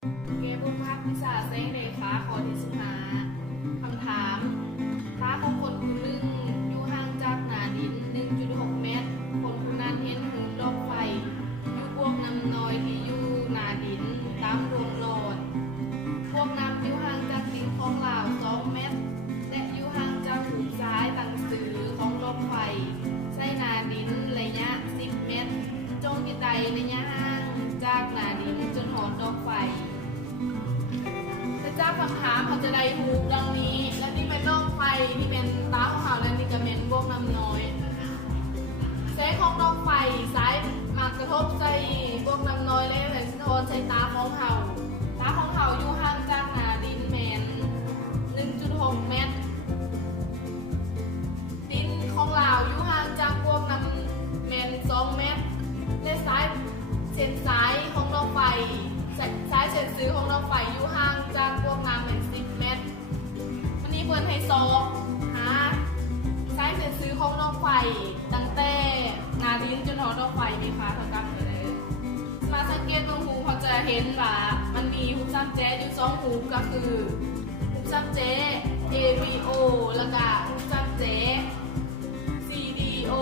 เกมบุพภาพวิชาแสงเลขาข้อที่15คำถามตาของคนผู้หนึ่งอยู่ห่างจากหน้าดิน 1.6 เมตรคนผู้นั้นเห็นหินโลกไฟอยู่พวกน้ำน้อยที่อยู่หน้าดินตามดวงโลดพวกน้ำอยู่ห่างจากดินของลาว2 เมตรและอยู่ห่างจากหูซ้ายตั้งสื่อของโลกไฟใช้หน้าดินระยะ10 เมตรจงที่ใดระยะห่างจากหน้าดินจนหอดโลกไฟเจ้าคำถามเขาจะได้หูดังนี้และนี่เป็นโลกไฟนี่เป็นตาของเขาและนี่ก็เป็นพวกน้ำน้อยแสงของโลกไฟสายมากระทบใส่พวกน้ำน้อยและแสงสะท้อนใส่ตาของเขาอยู่ห่างจากหน้าดินแมน 1.6 เมตรดินของเราอยู่ห่างจากพวกน้ำแมน2 เมตรและสายเส้นสายของโลกไฟสายเส้นซื้อของเราไฟอยู่ห่างจากพวกน้ำเป็น10 เมตรวันนี้เปิดให้สอบหาสายเส้นซื้อของเราไฟตั้งแต่หน้าดินจนหอเราไฟมีค่าเท่ากับอะไรมาสังเกตตรงหูเขาจะเห็นว่ามันมีหูซ้ำแจ๊อยู่2 หูก็คือหูซ้ำแจ๊ AVO แล้วก็หูซ้ำแจ๊ CDO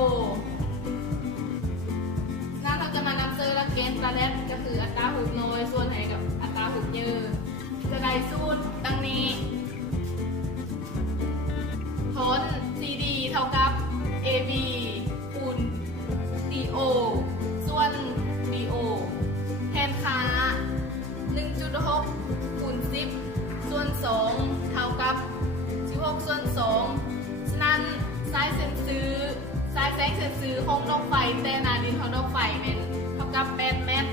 เราจะมานำเซอร์และเกณฑ์ประเด็นก็คืออัตราหุบน้อยส่วนไหนกับอัตราหุบเยอะจะได้สูตรดังนี้ผล CD เท่ากับ AB คูณ DO ส่วน DO แทนค่า 1.6 คูณ 10 ส่วน 2 เท่ากับ 16 ส่วน 2 ฉะนั้นสายเส้นซื้อสายแสงเส้นซื้อของดวงไฟแต่หน้าดินของดวงไฟเป็นเท่ากับ8 เมตร